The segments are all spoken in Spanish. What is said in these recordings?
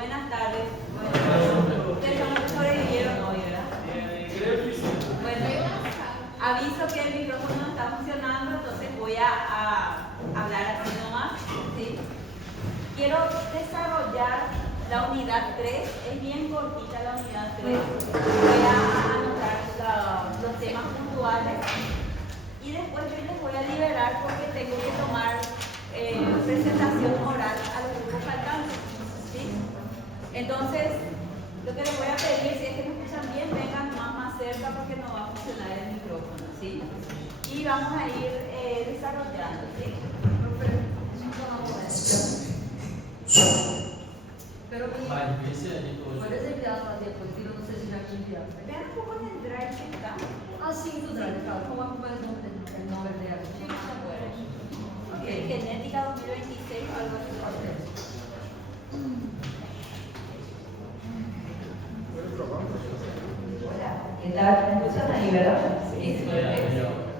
buenas tardes. Ustedes son los que sobrevivieron hoy, ¿verdad? Bueno, aviso que el micrófono no está funcionando, entonces voy a hablar así nomás, ¿sí? Quiero desarrollar la unidad 3, es bien cortita la unidad 3. Voy a anotar los temas puntuales y después yo les voy a liberar porque tengo que tomar presentación oral a los grupos faltantes, ¿sí? Entonces, lo que les voy a pedir, si es que me escuchan bien, vengan más cerca porque no va a funcionar el micrófono, ¿sí? Y vamos a ir desarrollando, ¿sí? Pero puedes enviar la diapositiva, não sei se já te enviaram. Vean un poco en el drive que está. Ah, sim, do Drive, claro. Como acompanha o nome dela? Ok, Genética 2026, algo así. Hola, ¿qué tal? ¿Me escuchan ahí, verdad? Sí,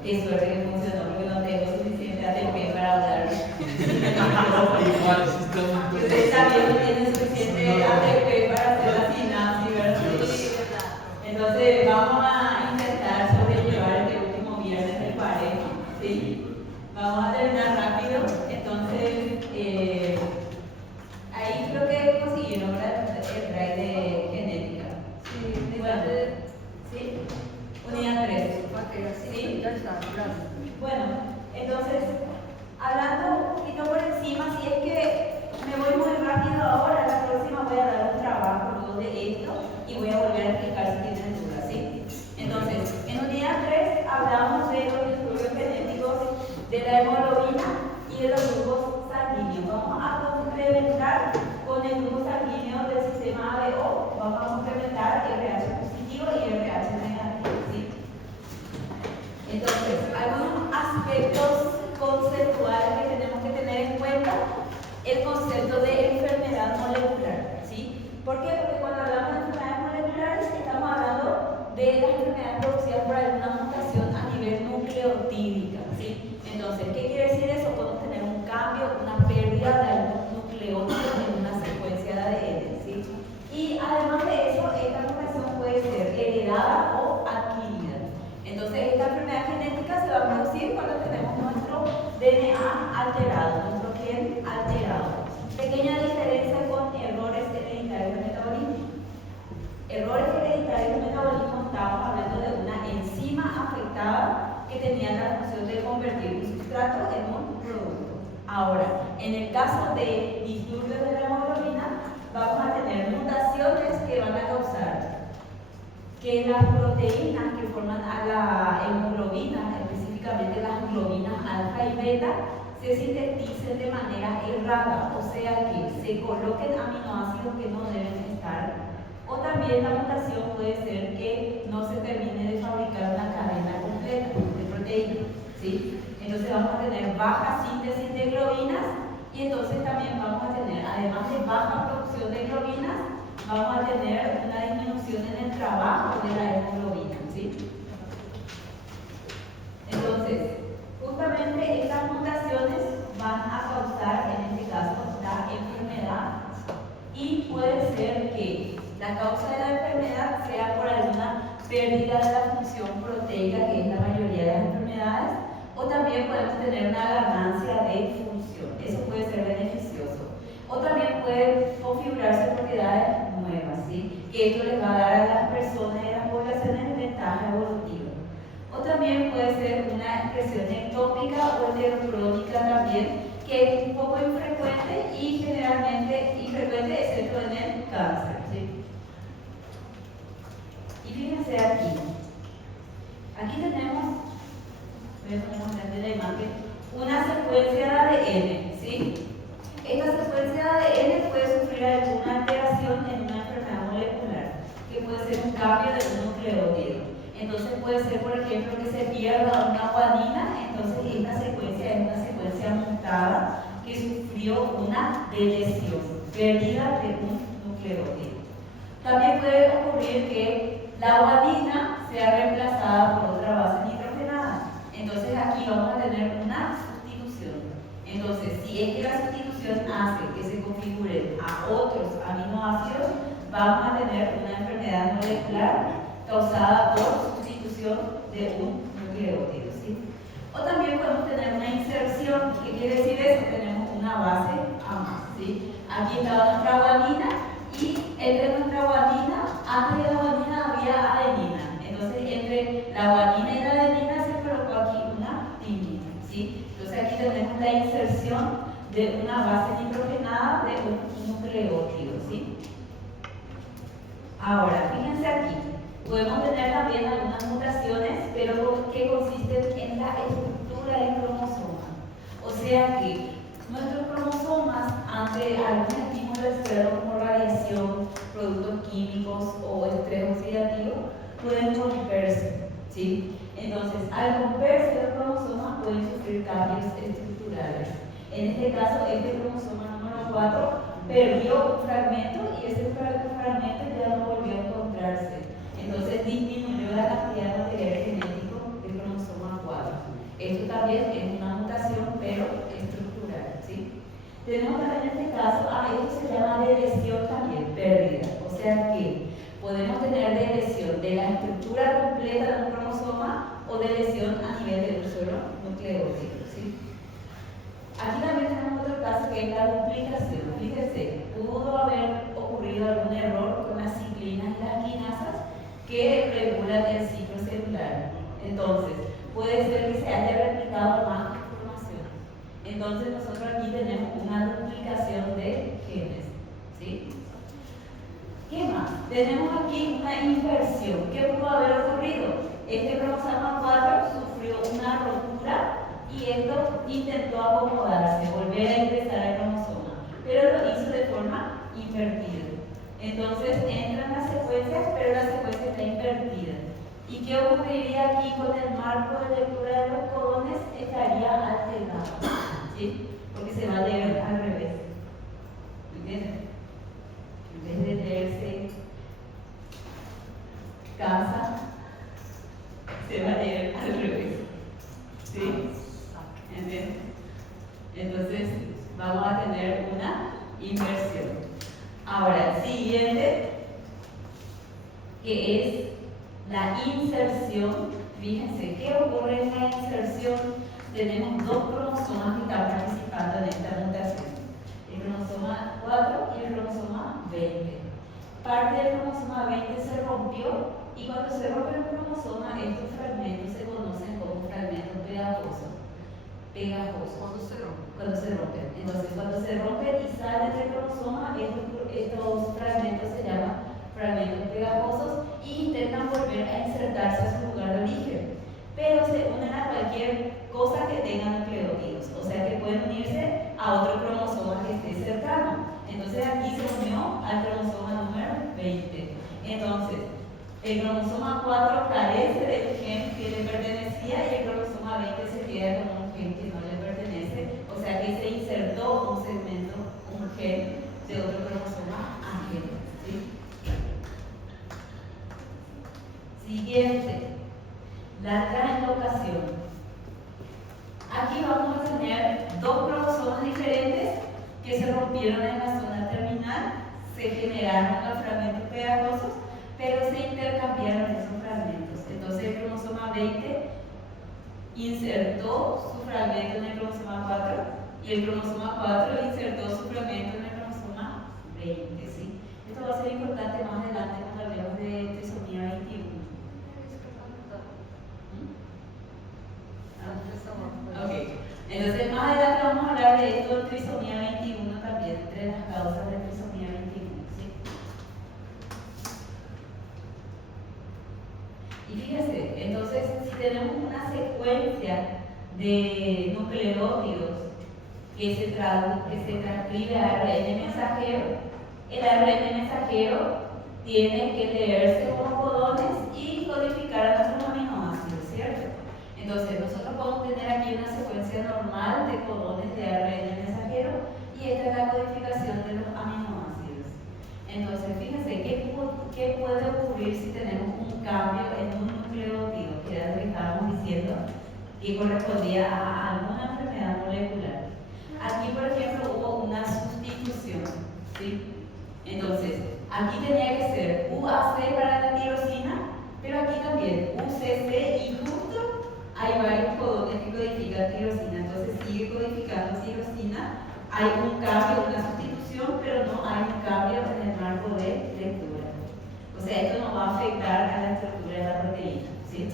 qué suerte que funcionó, porque no tengo suficiente ATP para hablar. Ustedes también no tienen suficiente ATP para hacer la sinapsis, ¿verdad? Sí, verdad. Entonces, vamos a intentar sobrellevar este último viernes del parejo, ¿sí? Vamos a terminar rápido, entonces, ahí creo que consiguieron el drive de genética. Sí, bueno, ¿sí? Unidad 3. Sí, já está, graças. Bueno, entonces, hablando un poquito por encima, si es que me voy muy rápido ahora, la próxima voy a dar un trabajo luego de esto y voy a volver a explicar si tienen dudas, ¿sí? Entonces, en unidad 3 hablamos de los estudios genéticos de la hemoglobina y de los grupos sanguíneos. Vamos a complementar con el grupo sanguíneo del sistema ABO, vamos a complementar RH positivo y RH negativo, ¿sí? Entonces, algunos aspectos conceptuales que tenemos que tener en cuenta, el concepto de enfermedad molecular, ¿sí? ¿Por qué? Porque cuando hablamos de enfermedades moleculares estamos hablando de las enfermedades producidas por alguna mutación a nivel nucleotídica, ¿sí? Entonces, ¿qué quiere decir eso? Podemos tener un cambio, una pérdida de algún nucleótido en una secuencia de ADN, ¿sí? Y además de eso, esta mutación puede ser heredada o adquirida. Entonces, esta enfermedad genética se va a producir cuando tenemos nuestro DNA alterado, nuestro gen alterado. Pequeña diferencia con errores hereditarios de metabolismo. Errores hereditarios de metabolismo, estamos hablando de una enzima afectada que tenía la función de convertir un sustrato en un producto. Ahora, en el caso de disturbios de la hemoglobina, vamos a tener mutaciones que van a causar que las proteínas que forman a la hemoglobina, específicamente las globinas alfa y beta, se sinteticen de manera errada, o sea que se coloquen aminoácidos que no deben estar, o también la mutación puede ser que no se termine de fabricar una cadena completa de proteínas, ¿sí? Entonces vamos a tener baja síntesis de globinas y entonces también vamos a tener, además de baja producción de globinas, vamos a tener una disminución en el trabajo de la hemoglobina, ¿sí? Entonces, justamente estas mutaciones van a causar, en este caso, la enfermedad y puede ser que la causa de la enfermedad sea por alguna pérdida de la función proteica, que es la mayoría de las enfermedades, o también podemos tener una ganancia de función, eso puede ser beneficioso. O también pueden configurarse propiedades nuevas, ¿sí? Que esto les va a dar a las personas y a las poblaciones ventaja evolutiva. O también puede ser una expresión ectópica o heterocrónica también, que es un poco infrecuente y generalmente infrecuente excepto en el cáncer, ¿sí? Y fíjense aquí. Aquí tenemos, voy a poner enfrente de la imagen, una secuencia de ADN, ¿sí? Esta secuencia de ADN puede sufrir alguna alteración en una enfermedad molecular, que puede ser un cambio de un nucleótido. Entonces puede ser, por ejemplo, que se pierda una guanina, entonces esta secuencia es una secuencia mutada que sufrió una deleción, pérdida de un nucleótido. También puede ocurrir que la guanina sea reemplazada por otra base nitrogenada. Entonces aquí vamos a tener una sustitución. Entonces, si es que la sustitución hace que se configuren a otros aminoácidos, aminoácidos, vamos a tener una enfermedad molecular causada por sustitución de un nucleótido, ¿sí? O también podemos tener una inserción. ¿Qué quiere decir eso? Tenemos una base A más, ¿sí? Aquí estaba nuestra guanina y entre nuestra guanina, antes de la guanina había adenina. Entonces entre la guanina y la adenina se colocó aquí una timina, ¿sí? Entonces aquí tenemos la inserción de una base nitrogenada de un nucleótido, ¿sí? Ahora, fíjense aquí. Podemos tener también algunas mutaciones, pero que consisten en la estructura del cromosoma. O sea que nuestros cromosomas, ante algún estímulo externo como radiación, productos químicos o estrés oxidativo, pueden romperse, ¿sí? Entonces, al romperse los cromosomas pueden sufrir cambios estructurales. En este caso, este cromosoma número 4 perdió un fragmento y ese fragmento ya no volvió a encontrarse. Entonces disminuyó la cantidad de material genético del cromosoma 4. Esto también es una mutación, pero estructural, ¿sí? Tenemos también en este caso, esto se llama de lesión también, pérdida. O sea que podemos tener de lesión de la estructura completa de un cromosoma o de lesión a nivel de un solo nucleótido, ¿sí? Aquí también tenemos otro caso que es la duplicación. Fíjense, pudo haber ocurrido algún error con las ciclinas y las quinasas que regulan el ciclo celular. Entonces, puede ser que se haya replicado más información. Entonces, nosotros aquí tenemos una duplicación de genes, ¿sí? ¿Qué más? Tenemos aquí una inversión. ¿Qué pudo haber ocurrido? Este cromosoma 4 sufrió una rotura y esto intentó acomodarse, volver a ingresar al cromosoma, pero lo hizo de forma invertida. Entonces entran las secuencias, pero la secuencia está invertida. ¿Y qué ocurriría aquí con el marco de lectura de los codones? Estaría alterado, ¿sí? Porque se va a leer al revés. ¿Entienden? En vez de leerse casa, se va a leer al revés. ¿Sí? ¿Entienden? Entonces vamos a tener una inversión. Ahora, el siguiente, que es la inserción. Fíjense, ¿qué ocurre en la inserción? Tenemos dos cromosomas que están participando en esta mutación. El cromosoma 4 y el cromosoma 20. Parte del cromosoma 20 se rompió y cuando se rompe el cromosoma, estos fragmentos se conocen como fragmentos pegajosos. Cuando se rompen. Entonces, cuando se rompen y salen del cromosoma, estos fragmentos se llaman fragmentos pegajosos y intentan volver a insertarse a su lugar de origen. Pero se unen a cualquier cosa que tenga nucleótidos, o sea que pueden unirse a otro cromosoma que esté cercano. Entonces, aquí se unió al cromosoma número 20. Entonces, el cromosoma 4 carece del gen que le pertenecía y el cromosoma 20 se queda con un gen que no le pertenece, o sea que se insertó un segmento, un gen de otro cromosoma ajeno, ¿sí? Siguiente, la translocación. Aquí vamos a tener dos cromosomas diferentes que se rompieron en la zona terminal, se generaron los fragmentos pegajosos, pero se intercambiaron esos fragmentos. Entonces el cromosoma 20 insertó su fragmento en el cromosoma 4 y el cromosoma 4 insertó su fragmento en el cromosoma 20, ¿sí? Esto va a ser importante más adelante cuando hablemos de trisomía 21. Ok, entonces más adelante vamos a hablar de esto, trisomía 21 también, entre las causas de trisomía 21, ¿sí? Y fíjense, entonces si tenemos una secuencia de nucleótidos que se transcribe a ARN mensajero, el ARN mensajero tiene que leerse como codones y codificar a nuestros aminoácidos, ¿cierto? Entonces nosotros podemos tener aquí una secuencia normal de codones de ARN mensajero y esta es la codificación de los aminoácidos. Entonces fíjense, ¿qué puede ocurrir si tenemos un cambio en un nucleótido? Que era lo que estábamos diciendo, que correspondía a alguna enfermedad molecular. Aquí, por ejemplo, hubo una sustitución, ¿sí? Entonces, aquí tenía que ser UAC para la tirosina, pero aquí también UCC y justo hay varios codones que codifican tirosina. Entonces sigue codificando tirosina. Hay un cambio, una sustitución, pero no hay un cambio en el marco de lectura. O sea, esto no va a afectar a la estructura de la proteína, ¿sí?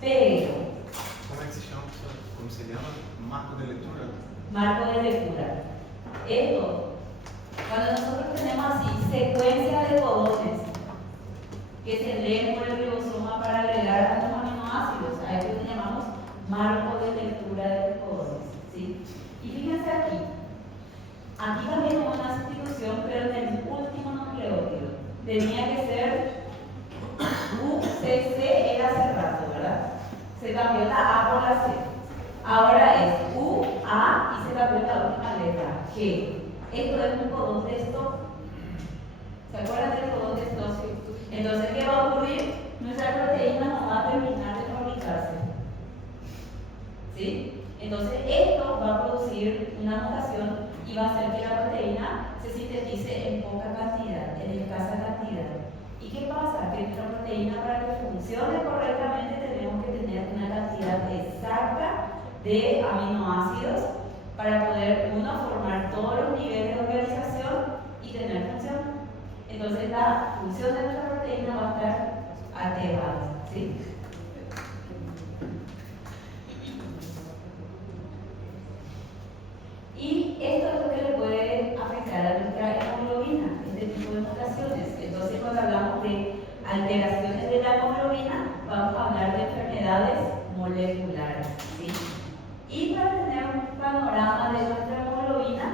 Pero... ¿Cómo se llama? ¿Cómo se llama? Marco de lectura. Marco de lectura. Esto, cuando nosotros tenemos así secuencia de codones que se leen por el ribosoma para agregar a los aminoácidos, a esto le llamamos marco de lectura de los codones, ¿sí? Y fíjense aquí. Aquí también hubo una sustitución, pero en el último nucleótido. Tenía que ser UCC, era hace rato, ¿verdad? Se cambió la A por la C. Ahora es UA y se cambió la última letra, G. Esto es un codón de stop. ¿Se acuerdan del codón de stop? Entonces, ¿qué va a ocurrir? Nuestra proteína no va a terminar de fabricarse. ¿Sí? Entonces, esto va a producir una mutación y va a hacer que la proteína se sintetice en poca cantidad, en escasa cantidad. ¿Y qué pasa? Que nuestra proteína, para que funcione correctamente, tenemos que tener una cantidad exacta de aminoácidos para poder, uno, formar todos los niveles de organización y tener función. Entonces, la función de nuestra proteína va a estar alterada, ¿sí? Y esto es lo que le puede afectar a nuestra hemoglobina, este tipo de mutaciones. Entonces, cuando hablamos de alteraciones de la hemoglobina, vamos a hablar de enfermedades moleculares, ¿sí? Y para tener un panorama de nuestra hemoglobina,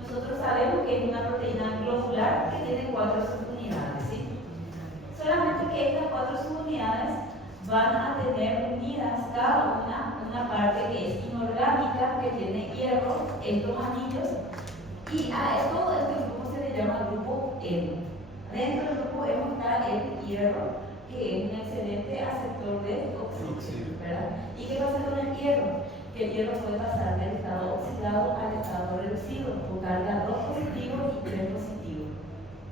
nosotros sabemos que es una proteína globular que tiene 4 subunidades, ¿sí? Solamente que estas 4 subunidades van a tener unidas cada una parte que es inorgánica, que tiene hierro, estos anillos, y a todo este grupo se le llama grupo hemo. Dentro del grupo hemo está el hierro, que es un excelente aceptor de oxígeno, ¿verdad? ¿Y qué pasa con el hierro? Que el hierro puede pasar del estado oxidado al estado reducido, con carga 2 positivo y 3 positivo.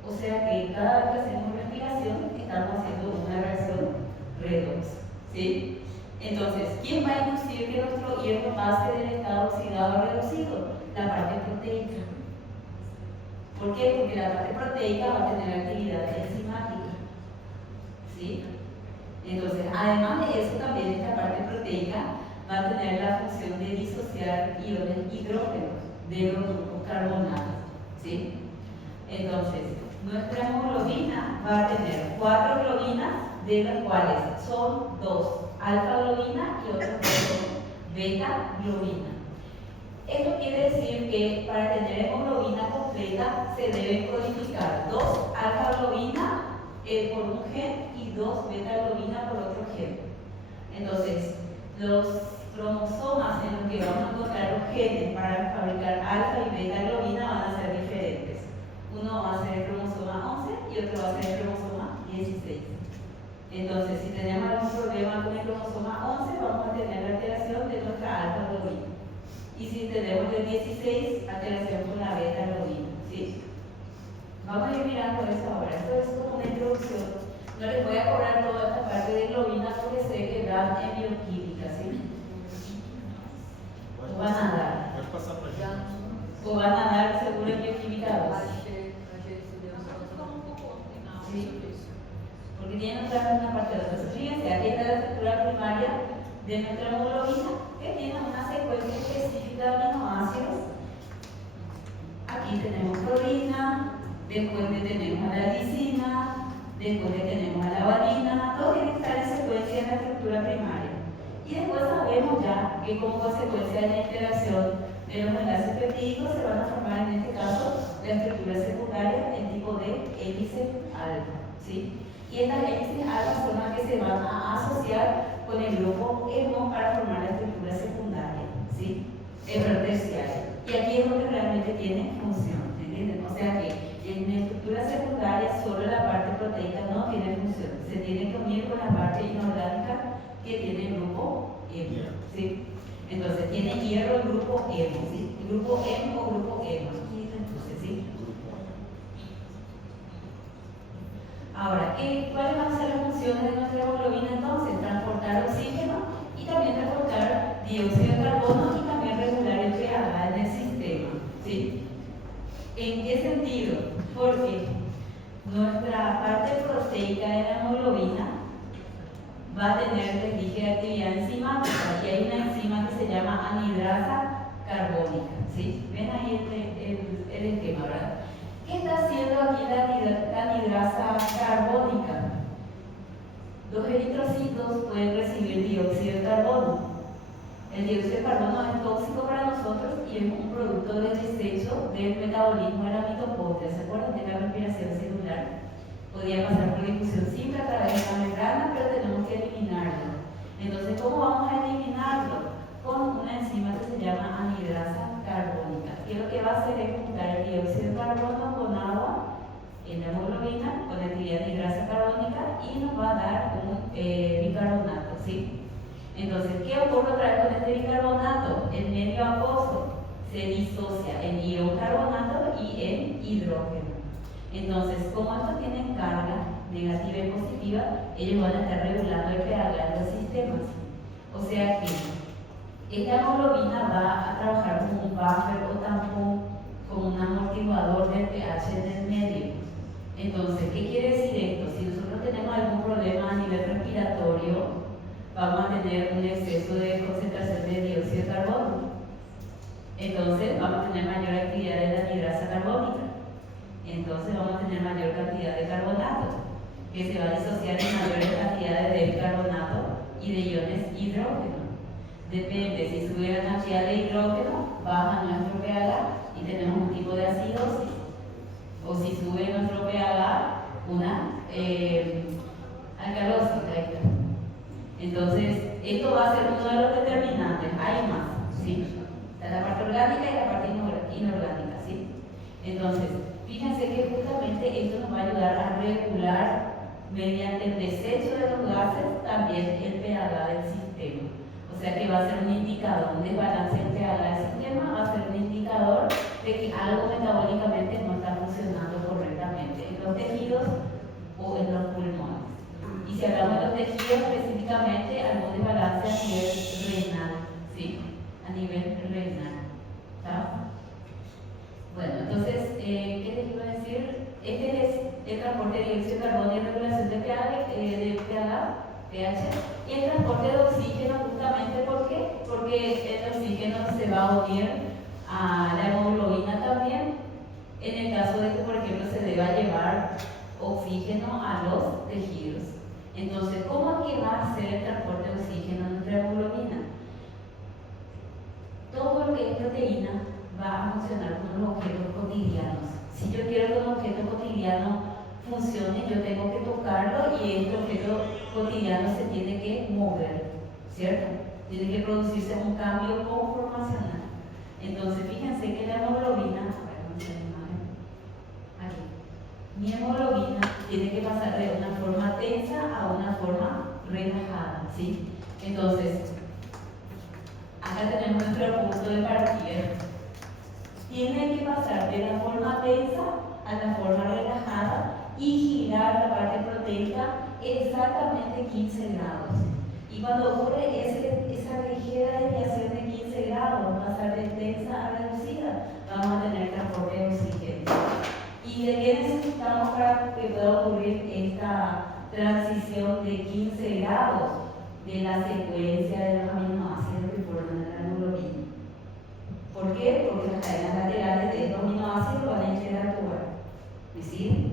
O sea que cada vez que hacemos respiración, estamos haciendo una reacción redox, ¿sí? Entonces, ¿quién va a inducir que nuestro hierro pase del estado oxidado a reducido? La parte proteica. ¿Por qué? Porque la parte proteica va a tener actividad enzimática, ¿sí? Entonces, además de eso, también esta parte proteica va a tener la función de disociar iones hidrógenos de los grupos carbonatos, ¿sí? Entonces, nuestra hemoglobina va a tener 4 globinas, de las cuales son 2 alfa globina y otras 2 beta globina. Esto quiere decir que para tener hemoglobina completa se deben codificar 2 alfa globina por un gen y 2 beta globina por otro gen. Entonces, los cromosomas en los que vamos a encontrar los genes para fabricar alfa y beta globina van a ser diferentes. Uno va a ser el cromosoma 11 y otro va a ser el cromosoma 16. Entonces, si tenemos algún problema con el cromosoma 11, vamos a tener la alteración de nuestra alfa globina. Y si tenemos el 16, alteración con la beta globina, ¿sí? Vamos a ir mirando eso ahora. Esto es como una introducción. No les voy a cobrar toda esta parte de globina porque sé que dan en bioquímica, ¿sí? O van a dar. O van a dar seguro en bioquímica 2. ¿Sí? Porque tienen una parte de la Entonces, fíjense, aquí está la estructura primaria de nuestra hemoglobina, que tiene una secuencia específica de aminoácidos. Aquí tenemos prolina, después le tenemos a la lisina, después le tenemos a la valina, todo tiene que estar en secuencia en la estructura primaria. Y después sabemos ya que como consecuencia de la interacción de los enlaces peptídicos se van a formar en este caso la estructura secundaria en tipo de hélice alfa, ¿sí? Y estas hélices alfa son las que se van a asociar con el grupo hemo para formar la estructura secundaria, ¿sí? Terciaria. Y aquí es donde realmente tiene función, ¿entienden? O sea que en la estructura secundaria solo la parte proteica no tiene función, se tiene que unir con la parte inorgánica que tiene el grupo hemo, ¿sí? Entonces tiene hierro el grupo hemo, ¿sí? El grupo hemo o grupo hemo, entonces, ¿sí? Ahora, ¿cuáles van a ser las funciones de nuestra hemoglobina entonces? Transportar oxígeno y también transportar dióxido de carbono y también regular el pH en el sistema, ¿sí? ¿En qué sentido? Porque nuestra parte proteica de la hemoglobina va a tener, les dije, actividad enzimática, y hay una enzima que se llama anidrasa carbónica, ¿sí? Ven ahí el esquema, ¿verdad? ¿Qué está haciendo aquí la anidrasa carbónica? Los eritrocitos pueden recibir dióxido de carbono. El dióxido de carbono es tóxico para nosotros y es un producto de desecho del metabolismo de la mitocondria. ¿Se acuerdan de la respiración celular? Podría pasar por difusión simple a través de la membrana, pero tenemos que eliminarlo. Entonces, ¿cómo vamos a eliminarlo? Con una enzima que se llama anidrasa carbónica. Y lo que va a hacer es juntar el dióxido de carbono con agua en la hemoglobina, con actividad anidrasa carbónica, y nos va a dar un bicarbonato, ¿sí? Entonces, ¿qué ocurre otra vez con este bicarbonato? El medio acuoso se disocia en ion carbonato y en hidrógeno. Entonces, como estos tienen carga negativa y positiva, ellos van a estar regulando el pH de los sistemas. O sea que esta hemoglobina va a trabajar como un buffer o tampón, como un amortiguador del pH en el medio. Entonces, ¿qué quiere decir esto? Si nosotros tenemos algún problema a nivel respiratorio, vamos a tener un exceso de concentración de dióxido de carbono. Entonces, vamos a tener mayor actividad de la anidrasa carbónica. Entonces, vamos a tener mayor cantidad de carbonato, que se va a disociar en mayores cantidades de bicarbonato y de iones hidrógeno. Depende, si sube la cantidad de hidrógeno, baja nuestro pH y tenemos un tipo de acidosis. O si sube nuestro pH, una alcalosis. Ahí está. Entonces, esto va a ser uno de los determinantes. Hay más, ¿sí? Está la parte orgánica y la parte inorgánica, ¿sí? Entonces, fíjense que justamente esto nos va a ayudar a regular mediante el desecho de los gases también el pH del sistema. O sea que va a ser un indicador, un desbalance del pH del sistema va a ser un indicador de que algo metabólicamente no está funcionando correctamente en los tejidos o en los pulmones. Y si hablamos de los tejidos específicamente, algún desbalance a nivel renal, ¿sí? A nivel renal, ¿está? Bueno, entonces, ¿qué les iba a decir? Este es el transporte de dióxido de carbono y regulación de pH, y el transporte de oxígeno, justamente ¿por qué? Porque el oxígeno se va a unir a la hemoglobina también, en el caso de que, por ejemplo, se deba llevar oxígeno a los tejidos. Entonces, ¿cómo es que va a ser el transporte de oxígeno en nuestra hemoglobina? Todo lo que es proteína va a funcionar con los objetos cotidianos. Si yo quiero que un objeto cotidiano funcione, yo tengo que tocarlo y este objeto cotidiano se tiene que mover, ¿cierto? Tiene que producirse un cambio conformacional. Entonces, fíjense que la hemoglobina, aquí, mi hemoglobina tiene que pasar de una forma tensa a una forma relajada, ¿sí? Entonces, acá tenemos nuestro punto de partida. Tiene que pasar de la forma tensa a la forma relajada y girar la parte proteica exactamente 15 grados. Y cuando ocurre esa ligera desviación de 15 grados, pasar de tensa a reducida, vamos a tener transporte de oxígeno. ¿Y de qué necesitamos para que pueda ocurrir esta transición de 15 grados? De la secuencia de los aminoácidos que forman la hemoglobina. ¿Por qué? Porque las cadenas laterales de estos aminoácidos van a interactuar. ¿Me siguen?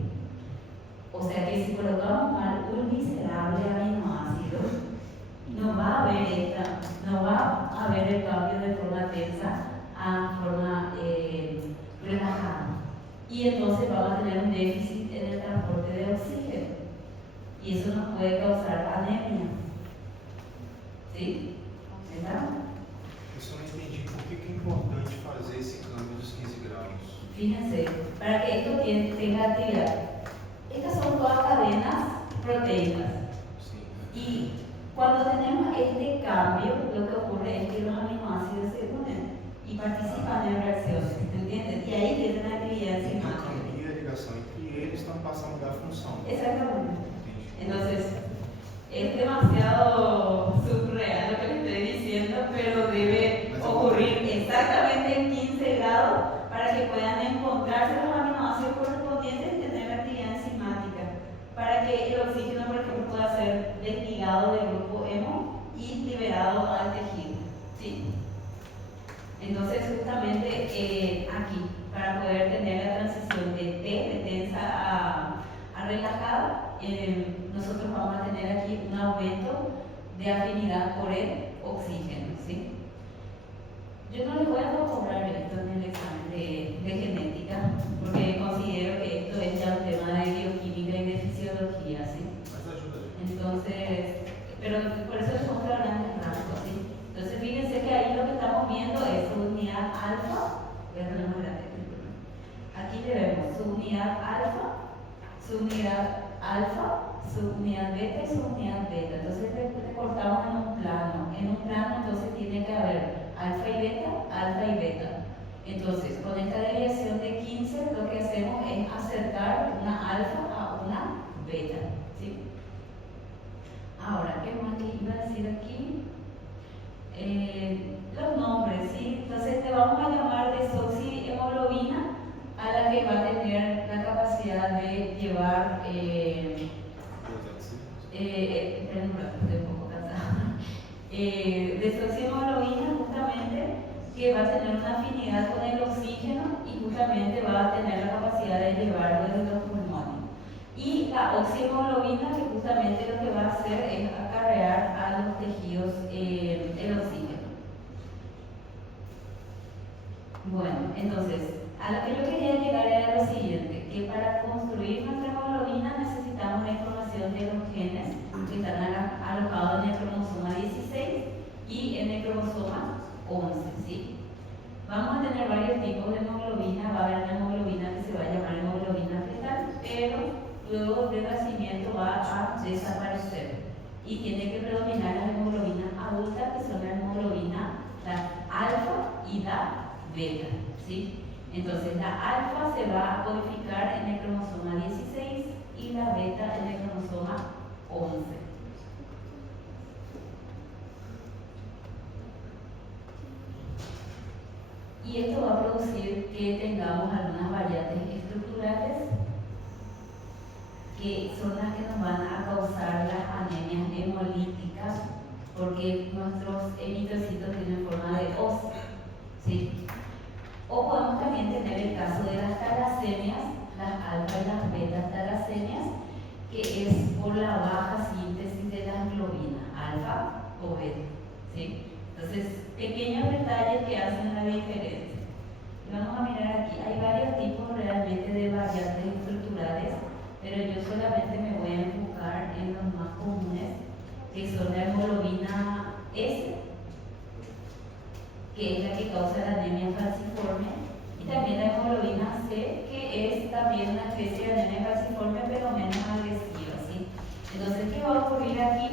O sea que si colocamos mal un miserable aminoácido, no va a haber el cambio de forma tensa a forma relajada. Y entonces vamos a tener un déficit en el transporte de oxígeno. Y eso nos puede causar anemia. ¿Sí? ¿Está? Eu só não entendi por que é importante fazer esse câmbio dos 15 graus. Fíjense, para que esto tenga actividad. Estas son todas cadenas proteicas. Sim. Y cuando tenemos este cambio, lo que ocurre es que los aminoácidos se unen y participan en reacciones. ¿Entienden? Y ahí tienen actividad Então, enzimática. a ligação entre eles estão passando a mudar a função. função. Exactamente. Entendi. Entonces, es demasiado surreal lo que le estoy diciendo, pero debe ocurrir exactamente en 15 grados para que puedan encontrarse los aminoácidos correspondientes y tener la actividad enzimática, para que el oxígeno, por ejemplo, pueda ser desligado del grupo hemo y liberado al tejido, ¿sí? Entonces, justamente aquí, para poder tener la transición de T, de tensa a relajada, nosotros vamos a tener aquí un aumento de afinidad por el oxígeno, ¿sí? Yo no les voy a cobrar esto en el examen de genética, porque considero que esto es ya un tema de bioquímica y de fisiología, ¿sí? Entonces, pero por eso les vamos a hablar en rango, ¿sí? Entonces, fíjense que ahí lo que estamos viendo es su unidad alfa. Voy a poner más grande. Aquí le vemos su unidad alfa, su unidad alfa, su unidad beta y su unidad beta. Entonces le cortamos en un plano. En un plano entonces tiene que haber alfa y beta. Entonces con esta desviación de 15 lo que hacemos es acercar una alfa a una beta, ¿sí? Ahora, ¿qué más les iba a decir aquí? Los nombres, ¿sí? Entonces te vamos a llamar desoxihemoglobina a la que va a tener la capacidad de llevar, esperen un rato, estoy un poco cansada. Desoxihemoglobina justamente que va a tener una afinidad con el oxígeno y justamente va a tener la capacidad de llevarlo desde los pulmones. Y la oxihemoglobina que justamente lo que va a hacer es acarrear a los tejidos el oxígeno. Bueno, entonces, a lo que yo quería llegar era lo siguiente, que para construir nuestra hemoglobina necesitamos la información de los genes que están alojados en el cromosoma 16 y en el cromosoma 11, ¿sí? Vamos a tener varios tipos de hemoglobina, va a haber una hemoglobina que se va a llamar hemoglobina fetal, pero luego del nacimiento va a desaparecer y tiene que predominar la hemoglobina adulta, que son la hemoglobina, la alfa y la beta, ¿sí? Entonces la alfa se va a codificar en el cromosoma 16 y la beta en el cromosoma 11. Y esto va a producir que tengamos algunas variantes estructurales que son las que nos van a causar las anemias hemolíticas, porque nuestros eritrocitos tienen forma de hoz, ¿sí? O podemos también tener el caso de las talasemias, las alfa y las beta talasemias, que es por la baja síntesis de la globina, alfa o beta, ¿sí? Entonces, pequeños detalles que hacen la diferencia. Y vamos a mirar aquí, hay varios tipos realmente de variantes estructurales, pero yo solamente me voy a enfocar en los más comunes, que son la hemoglobina S, que es la que causa la anemia falciforme, y también la hemoglobina C, que es también una especie de anemia falciforme, pero menos agresiva, ¿sí? Entonces, ¿qué va a ocurrir aquí?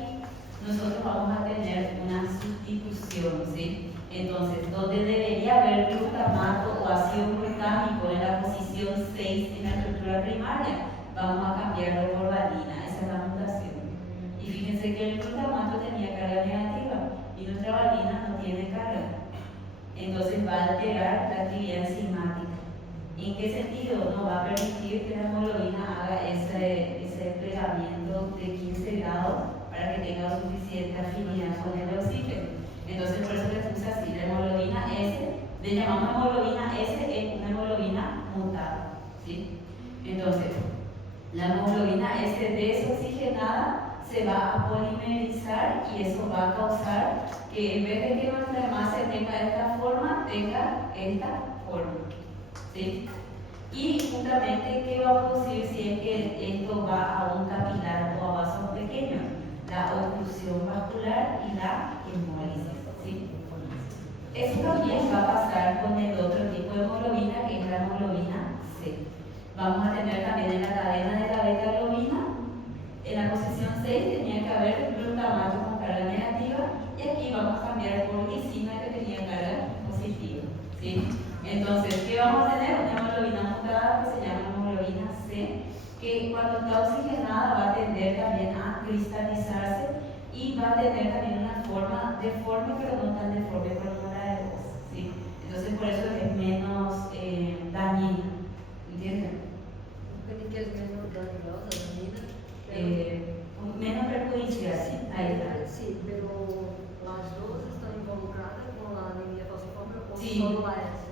Nosotros vamos a tener una sustitución, ¿sí? Entonces, donde debería haber glutamato o ácido glutámico en la posición 6 en la estructura primaria, vamos a cambiarlo por valina, esa es la mutación. Y fíjense que el glutamato tenía carga negativa y nuestra valina no tiene carga. Entonces va a alterar la actividad enzimática. ¿En qué sentido? No va a permitir que la hemoglobina haga ese plegamiento de 15 grados para que tenga suficiente afinidad con el oxígeno. Entonces por eso le puse así, la hemoglobina S, le llamamos hemoglobina S, es una hemoglobina mutada, ¿sí? Entonces, la hemoglobina S desoxigenada se va a polimerizar y eso va a causar que en vez de que nuestra hemácia tenga esta forma, tenga esta forma, ¿sí? Y justamente, ¿qué va a producir si es que esto va a un capilar o a vasos pequeños? La oclusión vascular y la hemólisis, ¿sí? Eso también va a pasar con el otro tipo de hemoglobina, que es la hemoglobina C. Vamos a tener también en la cadena de la beta-globina, en la posición 6 tenía que haber glutamato con carga negativa, y aquí vamos a cambiar por glicina que tenía carga positiva, ¿sí? Entonces, ¿qué vamos a tener? Una hemoglobina mutada que se llama hemoglobina C, que cuando está oxigenada va a tender también a cristalizarse y va a tener también una forma deforme, pero no tan deforme como la de voz, ¿sí? Entonces por eso es menos dañina, ¿entienden? Que es menos dañosa, dañina. Menos perjudicial, ¿sí? Ahí está. Sí, pero las dos están involucradas con la anemia falciforme o Sí. solo la S.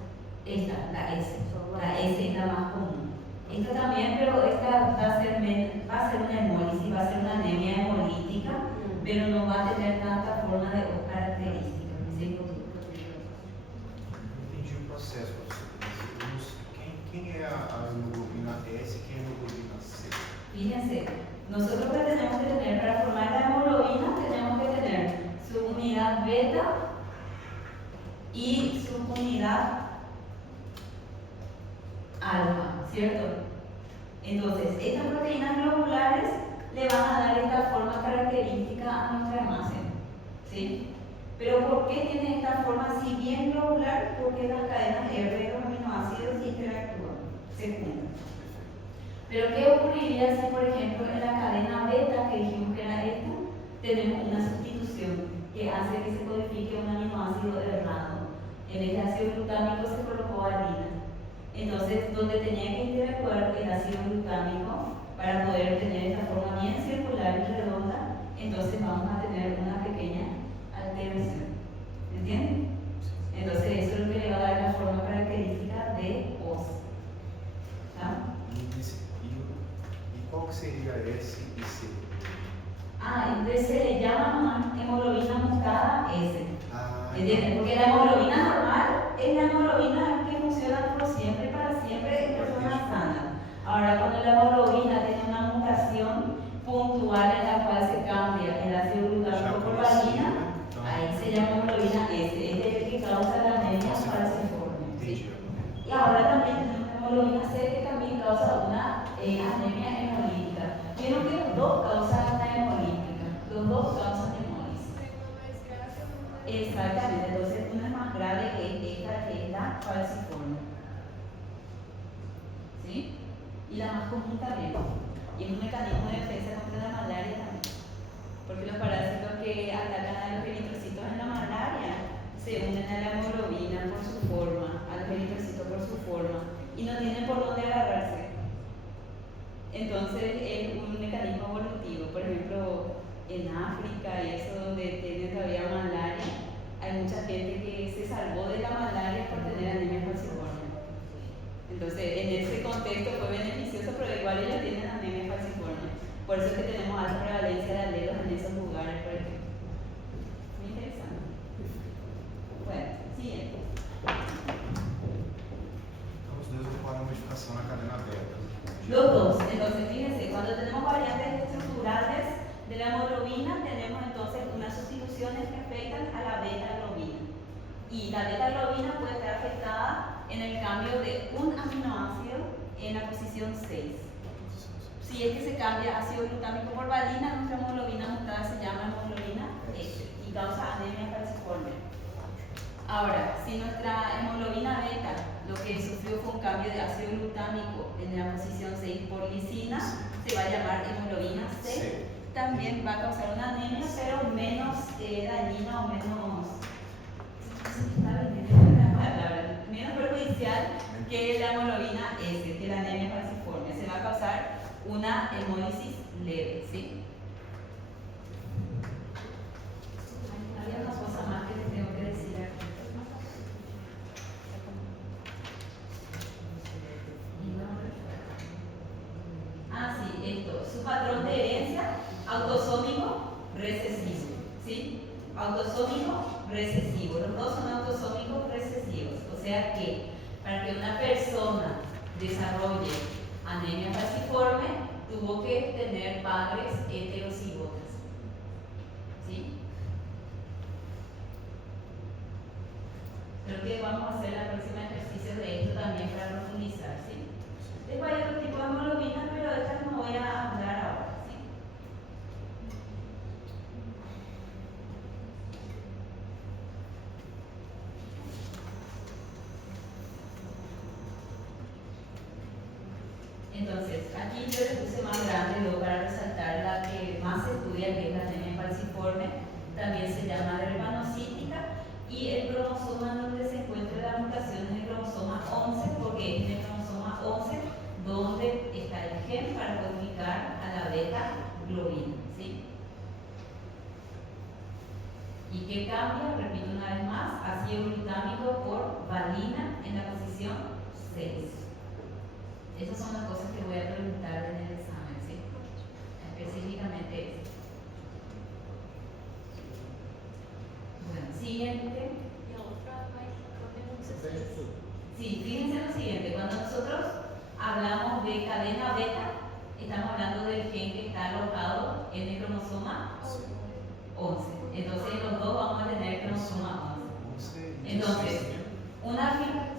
Esta, la S. Solo La S es la más común. Esta también, pero esta va a ser una hemólisis, va a ser una anemia hemolítica, pero no va a tener tanta forma de o característica, ¿sí? Não entendi o processo, professor. Quem é a hemoglobina S e quem é a hemoglobina C? Fíjense, nosotros que tenemos que tener, para formar la hemoglobina, tenemos que tener su unidad beta y su unidad alfa, ¿cierto? Entonces, estas proteínas globulares le van a dar esta forma característica a nuestra hemácea, ¿sí? Pero ¿por qué tiene esta forma así bien globular? Porque las cadenas R de los aminoácidos interactúan, se juntan. Pero ¿qué ocurriría si, por ejemplo, en la cadena beta, que dijimos que era esta, tenemos una sustitución que hace que se codifique un aminoácido errado? En vez de ácido glutámico se colocó adenina. Entonces, donde tenía que interactuar el ácido glutámico para poder tener esta forma bien circular y redonda, entonces vamos a tener una pequeña alteración. ¿Entienden? Entonces, eso es lo que le va a dar la forma característica de os. ¿Tá? E qual que seria S e C? Entonces se le llama hemoglobina moscada S. ¿Entienden? Porque la hemoglobina normal es la hemoglobina que funciona por siempre, para siempre en personas sanas. Ahora, cuando la hemoglobina tiene una mutación puntual en la cual se cambia el ácido glutámico por valina, ahí se llama hemoglobina S. Es el que causa la anemia falciforme. ¿Sí? Y ahora también tenemos la hemoglobina C, que también causa una anemia hemolítica. Vieron que los dos causan la hemolítica, los dos causan hemólisis. Exactamente, entonces una es más grave que esta, que es la falciforme. ¿Sí? Y la más común también. Y es un mecanismo de defensa contra la malaria también. Porque los parásitos que atacan a los eritrocitos en la malaria se unen a la hemoglobina por su forma, a los eritrocitos por su forma, y no tienen por dónde agarrarse. Entonces es un mecanismo evolutivo. Por ejemplo, en África y eso donde tienen todavía malaria, hay mucha gente que se salvó de la malaria por tener anemia falciforme. Entonces, en ese contexto fue beneficioso, pero igual ellos tienen anemia falciforme. Por eso es que tenemos alta prevalencia de alelos en esos lugares, por ejemplo. Muy interesante. Bueno, siguiente. Então, os dois ocorrem modificação na cadena beta. Los dos. Entonces, fíjense, cuando tenemos variantes estructurales de la hemoglobina, tenemos entonces unas sustituciones que afectan a la beta-globina. Y la beta-globina puede estar afectada en el cambio de un aminoácido en la posición 6. Si es que se cambia ácido glutámico por valina, nuestra hemoglobina mutada se llama hemoglobina S y causa anemia falciforme. Ahora, si nuestra hemoglobina beta lo que sufrió fue un cambio de ácido glutámico en la posición 6 por lisina, se va a llamar hemoglobina C. También va a causar una anemia, pero menos dañina o menos perjudicial que la hemoglobina S, que la anemia falciforme. Se va a causar una hemólisis leve, ¿sí? Había una cosa más que les tengo que decir aquí. Sí, esto. Su patrón de herencia, autosómico recesivo, ¿sí? Autosómico recesivo. Los dos son autosómicos recesivos. O sea que para que una persona desarrolle anemia falciforme, tuvo que tener padres heterocigotas. ¿Sí? Creo que vamos a hacer la próxima ejercicio de esto también para profundizar, ¿sí? Después hay otro tipo de hemoglobina, pero de estas no voy a hablar ahora, ¿sí? Entonces, aquí yo les grande, luego para resaltar la que más se estudia, que es la anemia falciforme, también se llama drepanocítica, y el cromosoma en donde se encuentra la mutación es el cromosoma 11, porque es en el cromosoma 11 donde está el gen para codificar a la beta globina, ¿sí? ¿Y qué cambia? Repito una vez más, ácido glutámico por valina en la posición 6. Esas son las cosas que voy a preguntar en el examen, ¿sí? Específicamente esto. Bueno, siguiente. Sí, fíjense lo siguiente, cuando nosotros hablamos de cadena beta, estamos hablando del gen que está alojado en el cromosoma 11. Entonces los dos vamos a tener cromosoma 11. Entonces,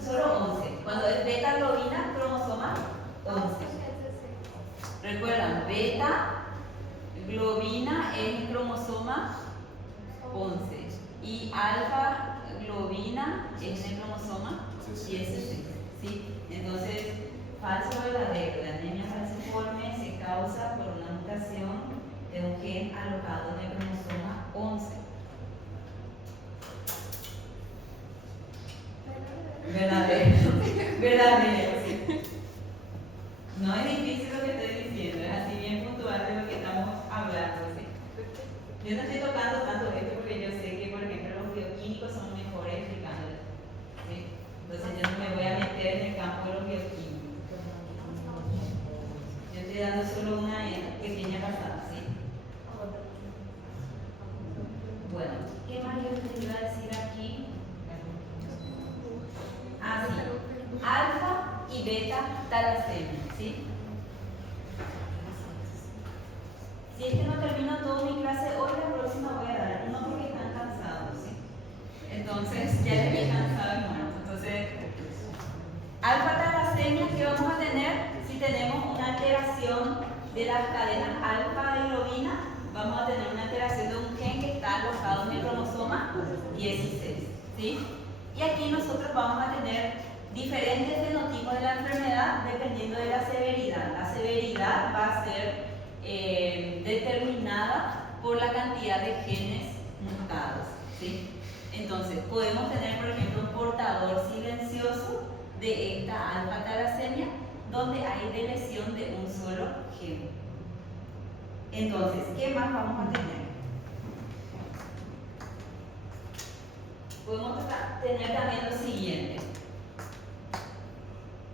solo 11. Cuando es beta globina, cromosoma 11. Recuerdan, beta globina es el cromosoma 11 y alfa globina es el cromosoma 16. ¿Sí? Entonces, falso o verdadero, la anemia falciforme se causa por una mutación de un gen alojado en el cromosoma 11. Verdadero. Verdadero, sí. No es difícil lo que estoy diciendo, es así bien puntual de lo que estamos hablando, ¿sí? Yo no estoy tocando tanto esto porque yo sé que, por ejemplo, los bioquímicos son mejores explicándolo, ¿sí? Entonces yo no me voy a meter en el campo de los bioquímicos. Yo estoy dando solo una pequeña pasada, ¿sí? Bueno, ¿qué más yo les iba a decir aquí? Ah, sí. Alfa y beta talasemia, ¿sí? Si es que no termino toda mi clase hoy, la próxima voy a dar uno porque están cansados, ¿sí? Entonces, ya les he cansado y muerto. Entonces, alfa talasemia, ¿qué vamos a tener? Si tenemos una alteración de las cadenas alfa de globina, vamos a tener una alteración de un gen que está alojado en el cromosoma 16, ¿sí? Y aquí nosotros vamos a tener diferentes fenotipos de la enfermedad dependiendo de la severidad. La severidad va a ser determinada por la cantidad de genes mutados, ¿sí? Entonces, podemos tener, por ejemplo, un portador silencioso de esta alfa talasemia donde hay deleción de un solo gen. Entonces, ¿qué más vamos a tener? Podemos tener también lo siguiente: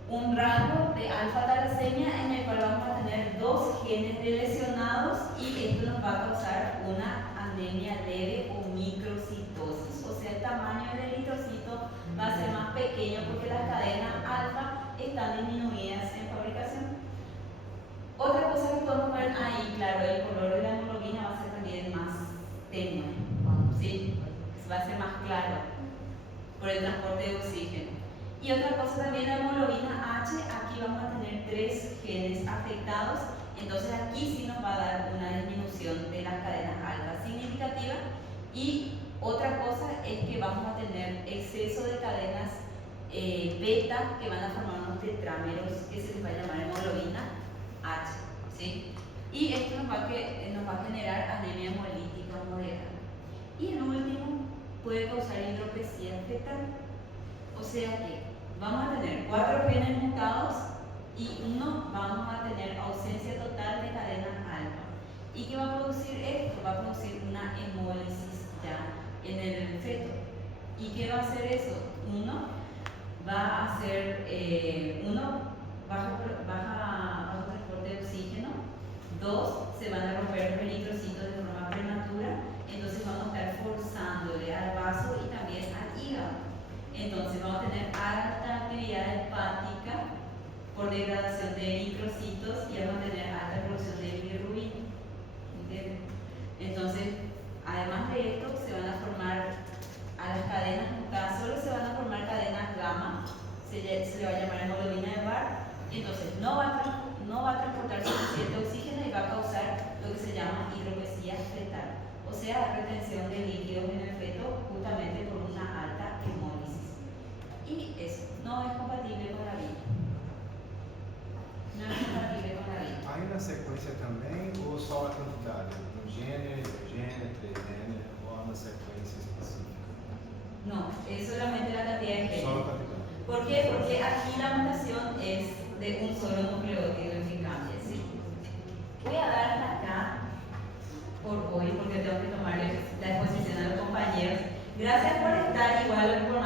un rango de alfa talasemia en el cual vamos a tener dos genes lesionados y esto nos va a causar una anemia leve o microcitosis, o sea, el tamaño del eritrocito va a ser más pequeño porque las cadenas alfa están disminuidas en fabricación. Otra cosa que podemos ver ahí, claro, el color de la hemoglobina va a ser también más tenue, ¿sí? Va a ser más claro por el transporte de oxígeno. Y otra cosa también, la hemoglobina H, aquí vamos a tener 3 genes afectados, entonces aquí sí nos va a dar una disminución de las cadenas alfa significativa. Y otra cosa es que vamos a tener exceso de cadenas beta que van a formar unos tetrámeros que se les va a llamar hemoglobina H, ¿sí? Y esto nos va a generar anemia hemolítica moderada. Y el último puede causar hidropesía fetal, o sea que vamos a tener 4 genes mutados y vamos a tener ausencia total de cadenas alfa. ¿Y qué va a producir esto? Va a producir una hemólisis ya en el feto. ¿Y qué va a hacer eso? Va a hacer bajo transporte de oxígeno. 2, se van a romper los eritrocitos de forma prematura, entonces vamos a estar forzándole al vaso y también al hígado. Entonces vamos a tener alta actividad hepática por degradación de eritrocitos y vamos a tener alta producción de bilirrubina. ¿Entienden? Entonces, además de esto, se van a formar a las cadenas mutadas, solo se van a formar cadenas gamma, se le va a llamar hemoglobina de Barr, y entonces no va a transportar suficiente oxígeno y va a causar lo que se llama hidropesía fetal, o sea, retención de líquidos en el feto justamente por una alta hemólisis. Y eso no es compatible con la vida. No es compatible con la vida. Hay una secuencia só na quantidade? No gênero, trigênero ou na sequência específica? No, es solamente la cantidad de Só genes. na quantidade. ¿Por qué? Porque aquí la mutación es de un solo nucleótido en Ficamia, ¿sí? Voy a dar hasta acá por hoy, porque tengo que tomar la exposición a los compañeros. Gracias por estar igual por